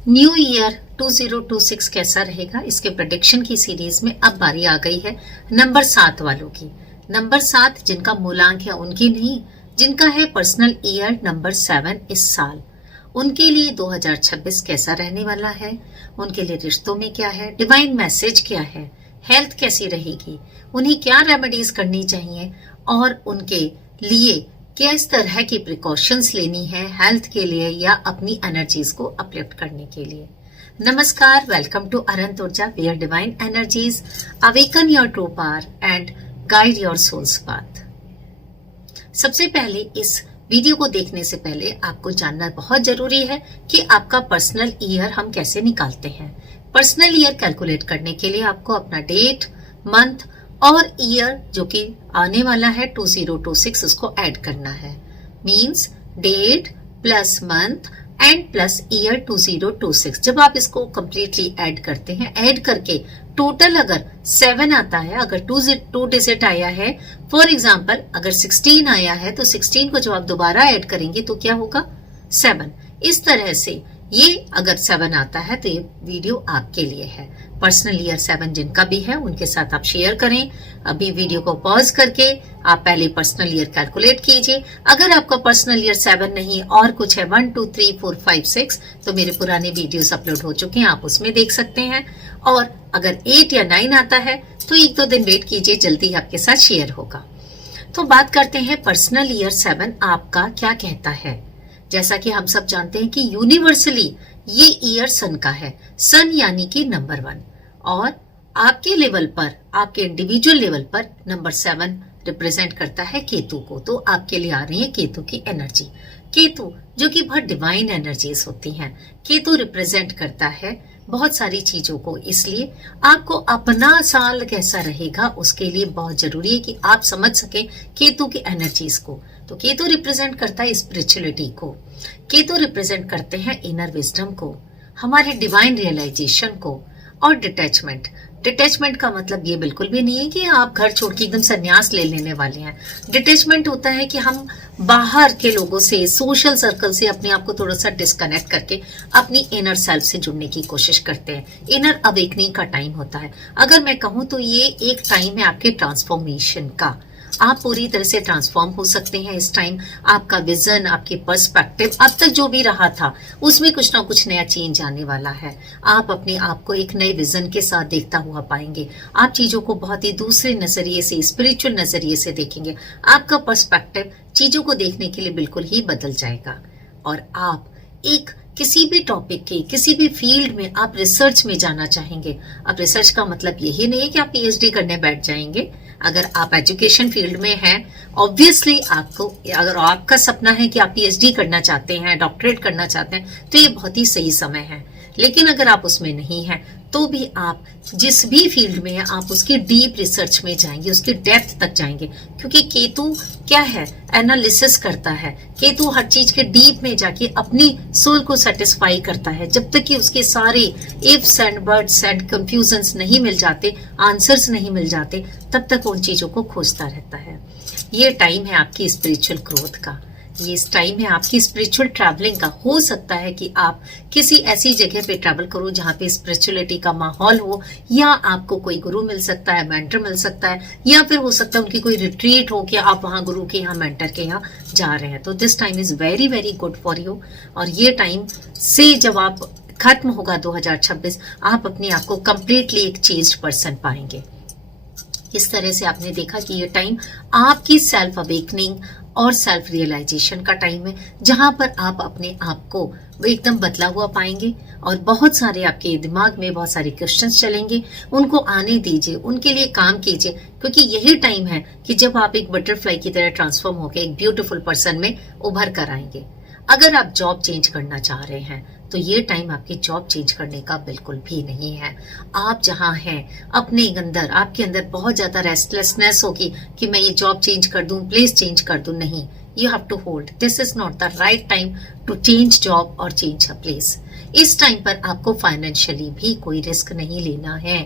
New year 2026 कैसा रहेगा, इसके प्रेडिक्शन की सीरीज में अब बारी आ गई है नंबर 7 वालों की। नंबर 7 जिनका मूलांक है उनकी नहीं, जिनका है पर्सनल ईयर नंबर 7 इस साल, उनके लिए 2026 कैसा रहने वाला है, उनके लिए रिश्तों में क्या है, डिवाइन मैसेज क्या है, हेल्थ कैसी रहेगी, उन्हें क्या रेमेडीज करनी चाहिए और उनके लिए किस तरह की प्रिकॉशंस लेनी है हेल्थ के लिए या अपनी एनर्जीज को अपलिफ्ट करने के लिए। नमस्कार, welcome to Arant Urja where divine energies awaken your true power and guide your soul's path. सबसे पहले इस वीडियो को देखने से पहले आपको जानना बहुत जरूरी है कि आपका पर्सनल ईयर हम कैसे निकालते हैं। पर्सनल ईयर कैलकुलेट करने के लिए आपको अपना डेट, मंथ और ईयर जो कि आने वाला है 2026 उसको ऐड करना है। Means date plus month and plus year 2026। जब आप इसको कंप्लीटली ऐड करते हैं, ऐड करके टोटल अगर 7 आता है, अगर 2 डिजिट आया है, फॉर एग्जांपल अगर 16 आया है तो 16 को जब आप दोबारा ऐड करेंगे तो क्या होगा 7। इस तरह से ये अगर 7 आता है तो ये वीडियो आपके लिए है। पर्सनल ईयर 7 जिनका भी है उनके साथ आप शेयर करें। अभी वीडियो को पॉज करके आप पहले पर्सनल ईयर कैलकुलेट कीजिए। अगर आपका पर्सनल ईयर 7 नहीं और कुछ है 1 2 3 4 5 6 तो मेरे पुराने वीडियोस अपलोड हो चुके हैं, आप उसमें देख सकते हैं। और अगर 8 या 9 आता है तो 1-2 दिन वेट कीजिए, जल्दी आपके साथ शेयर होगा। तो बात करते हैं पर्सनल ईयर 7 आपका क्या कहता है। जैसा कि हम सब जानते हैं कि यूनिवर्सली ये ईयर सन का है, सन यानी कि नंबर 1, और आपके लेवल पर, आपके इंडिविजुअल लेवल पर नंबर 7 रिप्रेजेंट करता है केतु को। तो आपके लिए आ रही है केतु की एनर्जी। केतु जो कि बहुत डिवाइन एनर्जीज होती हैं, केतु रिप्रेजेंट करता है बहुत सारी चीजों को। इसलिए आपको अपना साल कैसा रहेगा उसके लिए बहुत जरूरी है कि आप समझ सकें केतु की एनर्जीज को। तो केतु रिप्रेजेंट करता है स्पिरिचुअलिटी को, केतु रिप्रेजेंट करते हैं इनर विजडम को, हमारे डिवाइन रियलाइजेशन को, और डिटैचमेंट। डिटैचमेंट का मतलब ये बिल्कुल भी नहीं है कि आप घर छोड़ के एकदम संन्यास ले लेने वाले हैं। डिटैचमेंट होता है कि हम बाहर के लोगों से, सोशल सर्कल से अपने आप को थोड़ा सा डिस्कनेक्ट करके अपनी इनर सेल्फ से जुड़ने की कोशिश करते हैं। इनर अवेकनिंग का टाइम होता है। अगर मैं कहूँ तो ये एक टाइम है आपके ट्रांसफॉर्मेशन का। आप पूरी तरह से ट्रांसफॉर्म हो सकते हैं इस टाइम। आपका विजन, आपके पर्सपेक्टिव अब तक जो भी रहा था उसमें कुछ ना कुछ नया चेंज आने वाला है। आप अपने आप को एक नए विजन के साथ देखता हुआ पाएंगे। आप चीजों को बहुत ही दूसरे नजरिए से, स्पिरिचुअल नजरिए से देखेंगे। आपका पर्सपेक्टिव चीजों को देखने के लिए बिल्कुल ही बदल जाएगा और आप एक किसी भी टॉपिक के, किसी भी फील्ड में आप रिसर्च में जाना चाहेंगे। अब रिसर्च का मतलब यही नहीं है कि आप पीएचडी करने बैठ जाएंगे। अगर आप एजुकेशन फील्ड में हैं, ऑब्वियसली आपको, अगर आपका सपना है कि आप पीएचडी करना चाहते हैं, डॉक्टरेट करना चाहते हैं, तो ये बहुत ही सही समय है। लेकिन अगर आप उसमें नहीं हैं तो भी आप जिस भी फील्ड में है आप उसकी डीप रिसर्च में जाएंगे, उसकी डेप्थ तक जाएंगे। क्योंकि केतु क्या है, एनालिसिस करता है। केतु हर चीज के डीप में जाके अपनी सोल को सेटिस्फाई करता है। जब तक कि उसके सारे ifs and buts and confusions नहीं मिल जाते, आंसर्स नहीं मिल जाते, तब तक उन चीजों को खोजता रहता है। ये टाइम है आपकी स्पिरिचुअल ग्रोथ का, ये इस टाइम है आपकी स्पिरिचुअल ट्रैवलिंग का। हो सकता है कि आप किसी ऐसी जगह पे ट्रैवल करो जहाँ पे स्पिरिचुअलिटी का माहौल हो, या आपको कोई गुरु मिल सकता है, मेंटर मिल सकता है, या फिर हो सकता है उनकी कोई रिट्रीट हो कि आप वहाँ गुरु के यहाँ, मेंटर के यहाँ जा रहे हैं। तो this time is very very good for you. और ये टाइम से जब आप खत्म होगा 2026, आप अपने आप को कंप्लीटली एक चेंज्ड पर्सन पाएंगे। इस तरह से आपने देखा कि ये टाइम आपकी सेल्फ अवेकनिंग और सेल्फ रियलाइजेशन का टाइम है, जहां पर आप अपने आप को एकदम बदला हुआ पाएंगे। और बहुत सारे आपके दिमाग में बहुत सारे क्वेश्चंस चलेंगे, उनको आने दीजिए, उनके लिए काम कीजिए। क्योंकि यही टाइम है कि जब आप एक बटरफ्लाई की तरह ट्रांसफॉर्म होकर एक ब्यूटीफुल पर्सन में उभर कर आएंगे। अगर आप जॉब चेंज करना चाह रहे हैं तो ये टाइम आपकी जॉब चेंज करने का बिल्कुल भी नहीं है। आप जहां हैं अपने अंदर, आपके अंदर बहुत ज्यादा रेस्टलेसनेस होगी कि मैं ये जॉब चेंज कर दूं, प्लेस चेंज कर दूं। नहीं, you have to hold, this is not the right time to change job और चेंज अ प्लेस। इस टाइम पर आपको फाइनेंशियली भी कोई रिस्क नहीं लेना है।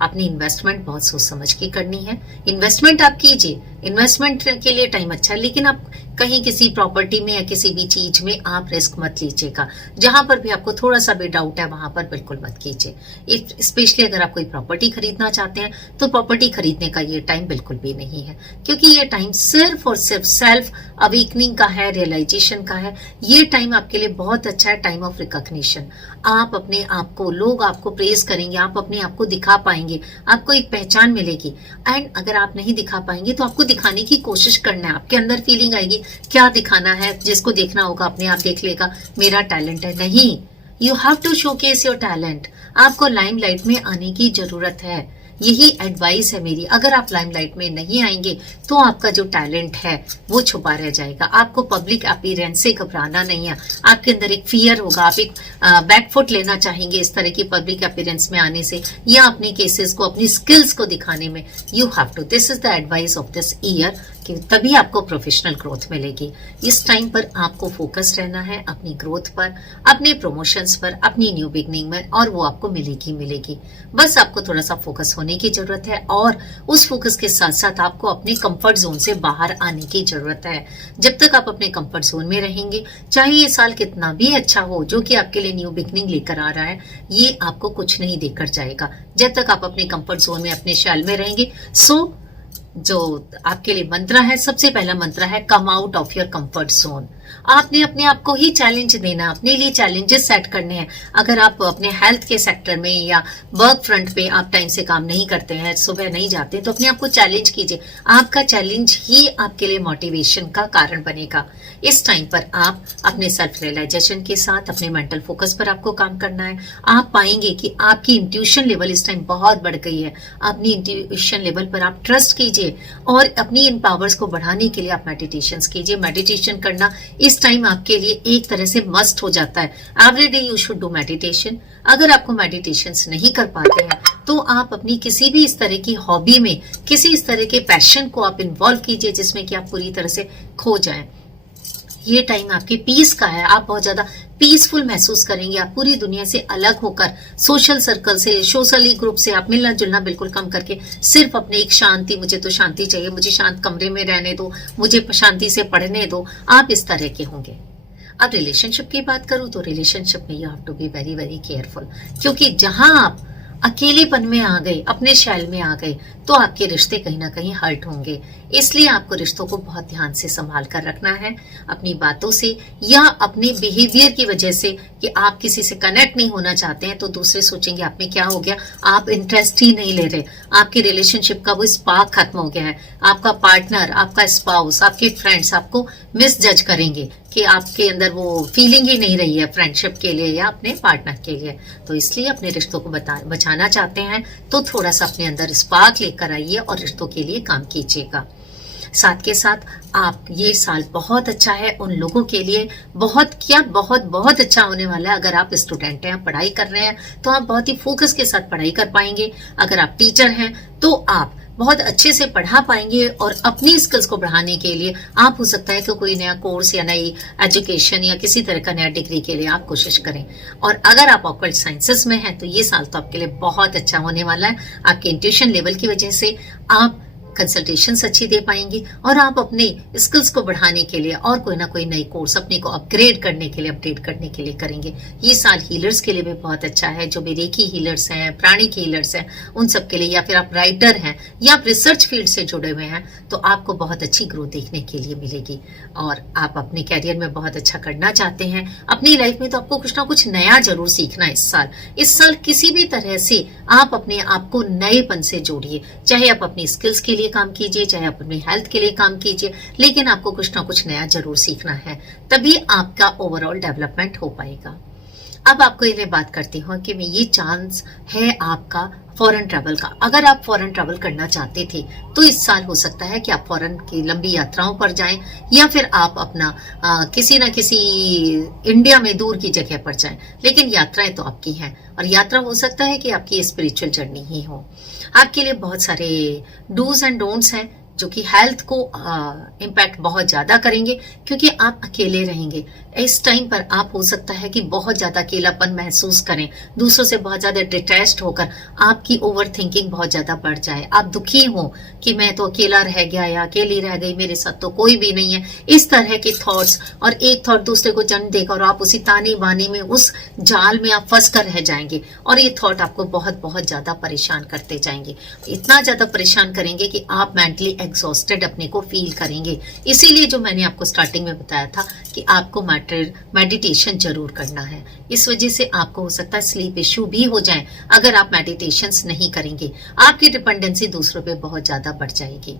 अपनी इन्वेस्टमेंट बहुत सोच समझ के करनी है। इन्वेस्टमेंट आप कीजिए, इन्वेस्टमेंट के लिए टाइम अच्छा है, लेकिन आप कहीं किसी प्रॉपर्टी में या किसी भी चीज में आप रिस्क मत लीजिएगा। जहां पर भी आपको थोड़ा सा भी डाउट है वहां पर बिल्कुल मत कीजिए। स्पेशली अगर आप कोई प्रॉपर्टी खरीदना चाहते हैं तो प्रॉपर्टी खरीदने का ये टाइम बिल्कुल भी नहीं है, क्योंकि ये टाइम सिर्फ और सिर्फ सेल्फ अवेकनिंग का है, रियलाइजेशन का है। ये टाइम आपके लिए बहुत अच्छा है, टाइम ऑफ रिकॉग्निशन। आप अपने आप को, लोग आपको प्रेज करेंगे, आप अपने आप को दिखा पाएंगे, आपको एक पहचान मिलेगी। एंड अगर आप नहीं दिखा पाएंगे तो आपको दिखाने की कोशिश करना है। आपके अंदर फीलिंग आएगी क्या दिखाना है, जिसको देखना होगा अपने आप देख लेगा मेरा टैलेंट है। नहीं, you have to showcase your talent. आपको लाइमलाइट में आने की जरूरत है, यही एडवाइस है मेरी। अगर आप लाइमलाइट में नहीं आएंगे तो आपका जो टैलेंट है वो छुपा रह जाएगा। आपको पब्लिक अपीयरेंस से घबराना नहीं है। आपके अंदर एक फियर होगा, आप एक बैकफुट लेना चाहेंगे इस तरह की पब्लिक अपीयरेंस में आने से, या अपने केसेस को, अपनी स्किल्स को दिखाने में। You have to, this is the advice of this year, कि तभी आपको प्रोफेशनल ग्रोथ मिलेगी। इस टाइम पर आपको फोकस रहना है अपनी ग्रोथ पर, अपने प्रमोशंस पर, अपनी न्यू बिगनिंग में, और वो आपको मिलेगी। बस आपको थोड़ा सा फोकस होने की जरूरत है, और उस फोकस के साथ साथ आपको अपने कंफर्ट जोन से बाहर आने की जरूरत है। जब तक आप अपने कंफर्ट जोन में रहेंगे, चाहे ये साल कितना भी अच्छा हो, जो कि आपके लिए न्यू बिगनिंग लेकर आ रहा है, ये आपको कुछ नहीं देकर जाएगा जब तक आप अपने कंफर्ट जोन में, अपने शैल में रहेंगे। जो आपके लिए मंत्र है, सबसे पहला मंत्र है come out of your comfort zone. आपने अपने आप को ही चैलेंज देना, अपने लिए चैलेंजेस सेट करने हैं। अगर आप अपने हेल्थ के सेक्टर में या वर्क फ्रंट पे आप टाइम से काम नहीं करते हैं, सुबह नहीं जाते, तो अपने आप को चैलेंज कीजिए। आपका चैलेंज ही आपके लिए मोटिवेशन का कारण बनेगा। इस टाइम पर आप अपने सेल्फ रियलाइजेशन के साथ अपने मेंटल फोकस पर आपको काम करना है। आप पाएंगे कि आपकी इंट्यूशन लेवल इस टाइम बहुत बढ़ गई है। अपनी इंट्यूशन लेवल पर आप ट्रस्ट कीजिए, और अपनी इन पावर्स को बढ़ाने के लिए आप मेडिटेशन कीजिए। मेडिटेशन करना इस टाइम आपके लिए एक तरह से मस्ट हो जाता है। Every day you should do meditation. अगर आपको मेडिटेशन नहीं कर पाते हैं तो आप अपनी किसी भी इस तरह की हॉबी में, किसी इस तरह के पैशन को आप इन्वॉल्व कीजिए जिसमें कि आप पूरी तरह से खो जाएं। ये टाइम आपके पीस का है, आप बहुत ज्यादा पीसफुल महसूस करेंगे। आप पूरी दुनिया से अलग होकर, सोशल सर्कल से, सोशली ग्रुप से आप मिलना जुलना बिल्कुल कम करके सिर्फ अपने एक शांति, मुझे तो शांति चाहिए, मुझे शांत कमरे में रहने दो, मुझे शांति से पढ़ने दो, आप इस तरह के होंगे। अब रिलेशनशिप की बात करूं तो रिलेशनशिप में you have to be very very careful, क्योंकि जहां आप अकेलेपन में आ गए, अपने शैल में आ गए, तो आपके रिश्ते कहीं ना कहीं हर्ट होंगे। इसलिए आपको रिश्तों को बहुत ध्यान से संभाल कर रखना है। अपनी बातों से या अपने बिहेवियर की वजह से, कि आप किसी से कनेक्ट नहीं होना चाहते हैं तो दूसरे सोचेंगे आप में क्या हो गया, आप इंटरेस्ट ही नहीं ले रहे, आपकी रिलेशनशिप का वो स्पार्क खत्म हो गया है। आपका पार्टनर, आपका स्पाउस, आपके फ्रेंड्स आपको मिस जज करेंगे कि आपके अंदर वो फीलिंग ही नहीं रही है फ्रेंडशिप के लिए या अपने पार्टनर के लिए। तो इसलिए अपने रिश्तों को बचाना चाहते हैं तो थोड़ा सा अपने अंदर स्पार्क लेकर आइए और रिश्तों के लिए काम कीजिएगा। साथ के साथ आप, ये साल बहुत अच्छा है उन लोगों के लिए, बहुत अच्छा होने वाला है। अगर आप स्टूडेंट हैं, आप पढ़ाई कर रहे हैं, तो आप बहुत ही फोकस के साथ पढ़ाई कर पाएंगे। अगर आप टीचर हैं तो आप बहुत अच्छे से पढ़ा पाएंगे, और अपनी स्किल्स को बढ़ाने के लिए आप, हो सकता है कि कोई नया कोर्स या नई एजुकेशन या किसी तरह का नया डिग्री के लिए आप कोशिश करें। और अगर आप ऑकल्ट साइंसेस में हैं तो ये साल तो आपके लिए बहुत अच्छा होने वाला है। आपके इंट्यूशन लेवल की वजह से आप कंसल्टेशंस अच्छी दे पाएंगी, और आप अपने स्किल्स को बढ़ाने के लिए और कोई ना कोई नई कोर्स अपने को अपग्रेड करने के लिए, अपडेट करने के लिए करेंगे। ये साल हीलर्स के लिए भी बहुत अच्छा है, जो भी रेकी हीलर्स हैं, प्राणिक हीलर्स हैं, उन सब के लिए, या फिर आप राइटर हैं या आप रिसर्च फील्ड से जुड़े हुए हैं, तो आपको बहुत अच्छी ग्रोथ देखने के लिए मिलेगी। और आप अपने कैरियर में बहुत अच्छा करना चाहते हैं, अपनी लाइफ में, तो आपको कुछ ना कुछ नया जरूर सीखना है इस साल किसी भी तरह से आप अपने आप को नएपन से जोड़िए। चाहे आप अपनी स्किल्स के लिए काम कीजिए, चाहे आप अपनी हेल्थ के लिए काम कीजिए, लेकिन आपको कुछ ना कुछ नया जरूर सीखना है, तभी आपका ओवरऑल डेवलपमेंट हो पाएगा। अब आपको ये बात करती हूँ कि ये चांस है आपका फॉरेन ट्रैवल का। अगर आप फॉरेन ट्रैवल करना चाहते थे तो इस साल हो सकता है कि आप फॉरेन की लंबी यात्राओं पर जाएं, या फिर आप अपना किसी ना किसी इंडिया में दूर की जगह पर जाएं। लेकिन यात्राएं तो आपकी हैं, और यात्रा हो सकता है कि आपकी स्पिरिचुअल जर्नी ही हो। आपके लिए बहुत सारे डूज एंड डोंट्स हैं जो कि हेल्थ को इम्पैक्ट बहुत ज्यादा करेंगे, क्योंकि आप अकेले रहेंगे। इस टाइम पर आप हो सकता है कि बहुत ज्यादा अकेलापन महसूस करें, दूसरों से बहुत ज्यादा डिटैच्ड होकर आपकी ओवर थिंकिंग बहुत ज्यादा बढ़ जाए, आप दुखी हो कि मैं तो अकेला रह गया या अकेली रह गई, मेरे साथ तो कोई भी नहीं है, इस तरह के थॉट्स, और एक थॉट दूसरे को जन्म देगा और आप उसी ताने बाने में उस जाल में आप फंस कर रह जाएंगे, और ये थॉट आपको बहुत बहुत ज्यादा परेशान करते जाएंगे, इतना ज्यादा परेशान करेंगे कि आप मेंटली एग्जॉस्टेड अपने को फील करेंगे। इसीलिए जो मैंने आपको स्टार्टिंग में बताया था कि आपको मेडिटेशन जरूर करना है। इस वजह से आपको हो सकता है स्लीप इश्यू भी हो जाए अगर आप मेडिटेशंस नहीं करेंगे। आपकी डिपेंडेंसी दूसरों पे बहुत ज्यादा बढ़ जाएगी।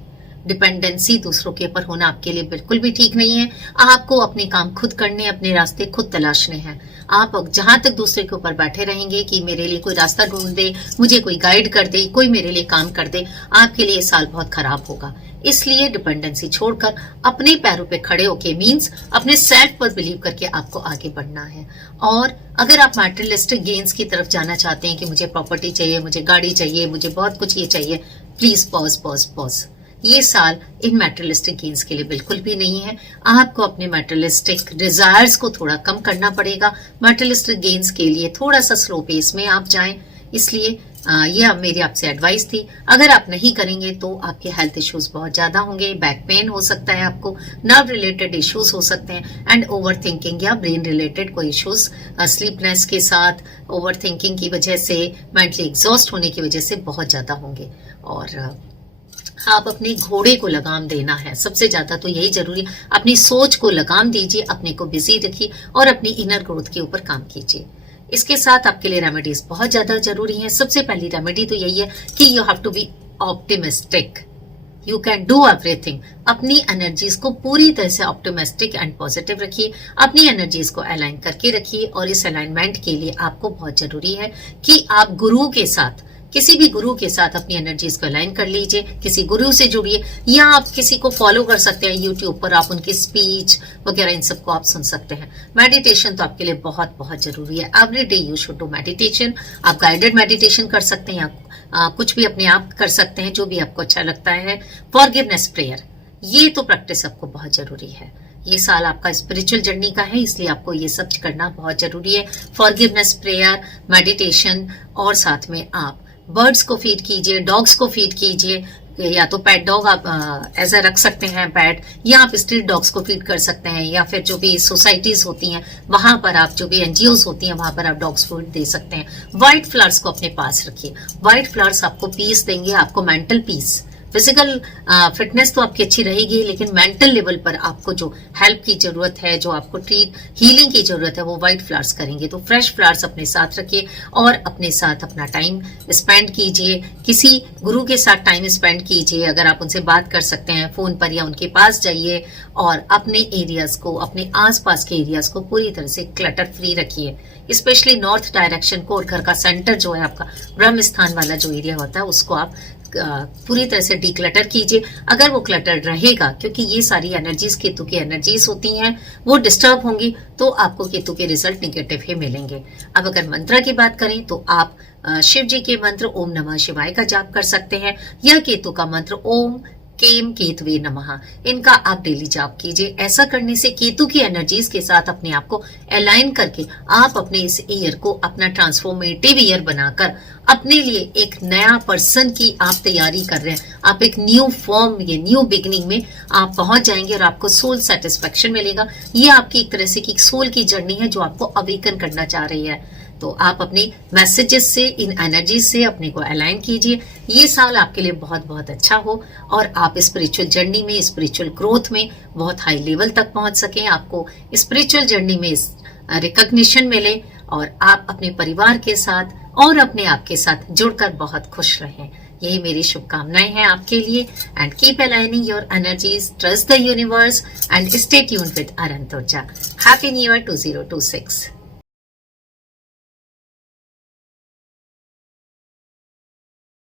डिपेंडेंसी दूसरों के ऊपर होना आपके लिए बिल्कुल भी ठीक नहीं है। आपको अपने काम खुद करने, अपने रास्ते खुद तलाशने हैं। आप जहां तक दूसरे के ऊपर बैठे रहेंगे कि मेरे लिए कोई रास्ता ढूंढ दे, मुझे कोई गाइड कर दे, कोई मेरे लिए काम कर दे, आपके लिए साल बहुत खराब होगा। इसलिए डिपेंडेंसी छोड़कर अपने पैरों पे खड़े होके, मींस अपने सेल्फ पर बिलीव करके आपको आगे बढ़ना है। और अगर आप मैटेरियलिस्टिक गेन्स की तरफ जाना चाहते हैं कि मुझे प्रॉपर्टी चाहिए, मुझे गाड़ी चाहिए, मुझे बहुत कुछ ये चाहिए, प्लीज पॉज पॉज पॉज। ये साल इन मैटेरियलिस्टिक गेन्स के लिए बिल्कुल भी नहीं है। आपको अपने मैटेरियलिस्टिक डिजायर्स को थोड़ा कम करना पड़ेगा। मैटेरियलिस्टिक गेन्स के लिए थोड़ा सा स्लो पेस में आप जाएं। इसलिए ये मेरी आपसे एडवाइस थी। अगर आप नहीं करेंगे तो आपके हेल्थ इश्यूज बहुत ज्यादा होंगे, बैक पेन हो सकता है, आपको नर्व रिलेटेड इश्यूज हो सकते हैं, एंड ओवर थिंकिंग या ब्रेन रिलेटेड कोई इश्यूज, स्लीपनेस के साथ ओवर थिंकिंग की वजह से, मेंटली एग्जॉस्ट होने की वजह से बहुत ज्यादा होंगे। और आप अपने घोड़े को लगाम देना है, सबसे ज्यादा तो यही जरूरी है। अपनी सोच को लगाम दीजिए, अपने को बिजी रखिए और अपनी इनर ग्रोथ के ऊपर काम कीजिए। इसके साथ आपके लिए रेमेडीज बहुत ज्यादा जरूरी हैं। सबसे पहली रेमेडी तो यही है कि you have to be optimistic, you can do everything. अपनी एनर्जीज को पूरी तरह से ऑप्टिमिस्टिक एंड पॉजिटिव रखिए, अपनी एनर्जीज को अलाइन करके रखिए। और इस अलाइनमेंट के लिए आपको बहुत जरूरी है कि आप गुरु के साथ, किसी भी गुरु के साथ अपनी एनर्जीज को अलाइन कर लीजिए, किसी गुरु से जुड़िए, या आप किसी को फॉलो कर सकते हैं यूट्यूब पर, आप उनकी स्पीच वगैरह इन सबको आप सुन सकते हैं। मेडिटेशन तो आपके लिए बहुत बहुत जरूरी है। Every day you should do meditation. आप गाइडेड मेडिटेशन कर सकते हैं, आप कुछ भी अपने आप कर सकते हैं, जो भी आपको अच्छा लगता है। फॉरगिवनेस प्रेयर, ये तो प्रैक्टिस आपको बहुत जरूरी है। ये साल आपका स्पिरिचुअल जर्नी का है, इसलिए आपको ये सब करना बहुत जरूरी है। फॉरगिवनेस प्रेयर, मेडिटेशन, और साथ में आप बर्ड्स को फीड कीजिए, डॉग्स को फीड कीजिए, या तो पेट डॉग आप ऐसा रख सकते हैं पेट, या आप स्ट्रीट डॉग्स को फीड कर सकते हैं, या फिर जो भी सोसाइटीज होती हैं वहां पर आप, जो भी एनजीओज होती हैं वहां पर आप डॉग्स फूड दे सकते हैं। व्हाइट फ्लावर्स को अपने पास रखिए। व्हाइट फ्लावर्स आपको पीस देंगे, आपको मेंटल पीस। फिजिकल फिटनेस तो आपकी अच्छी रहेगी, लेकिन मेंटल लेवल पर आपको जो हेल्प की जरूरत है, जो आपको हीलिंग की जरूरत है, वो व्हाइट फ्लावर्स करेंगे। तो फ्रेश फ्लावर्स अपने साथ रखिए और अपने साथ अपना टाइम स्पेंड कीजिए। किसी गुरु के साथ टाइम स्पेंड कीजिए, अगर आप उनसे बात कर सकते हैं फोन पर, या उनके पास जाइए और अपने एरियाज को, अपने आसपास के एरियाज को पूरी तरह से क्लटर फ्री रखिए। स्पेशली नॉर्थ डायरेक्शन को, और घर का सेंटर जो है आपका ब्रह्म स्थान वाला जो एरिया होता है, उसको आप पूरी तरह से डिक्लटर कीजिए। अगर वो क्लटर रहेगा, क्योंकि ये सारी एनर्जीज केतु की एनर्जीज होती हैं, वो डिस्टर्ब होंगी, तो आपको केतु के रिजल्ट निगेटिव ही मिलेंगे। अब अगर मंत्र की बात करें तो आप शिव जी के मंत्र ओम नमः शिवाय का जाप कर सकते हैं, या केतु का मंत्र ओम केम केतवे नमः, इनका आप डेली जाप कीजिए। ऐसा करने से केतु की एनर्जीज के साथ अपने आप को अलाइन करके आप अपने इस ईयर को अपना ट्रांसफॉर्मेटिव ईयर बनाकर अपने लिए एक नया पर्सन की आप तैयारी कर रहे हैं। आप एक न्यू फॉर्म, ये न्यू बिगनिंग में आप पहुंच जाएंगे और आपको सोल सेटिस्फेक्शन मिलेगा। ये आपकी एक तरह से की सोल की जर्नी है जो आपको अवेकन करना चाह रही है। तो आप अपने मैसेजेस से, इन एनर्जी से अपने को अलाइन कीजिए। ये साल आपके लिए बहुत बहुत अच्छा हो और आप स्पिरिचुअल जर्नी में, स्पिरिचुअल ग्रोथ में बहुत हाई लेवल तक पहुंच सकें, आपको स्पिरिचुअल जर्नी में रिकॉग्निशन मिले, और आप अपने परिवार के साथ और अपने आप के साथ जुड़कर बहुत खुश रहें। यही मेरी शुभकामनाएं हैं आपके लिए। And keep aligning your energies, trust the universe and stay tuned with Arant Urja. Happy new year 2026।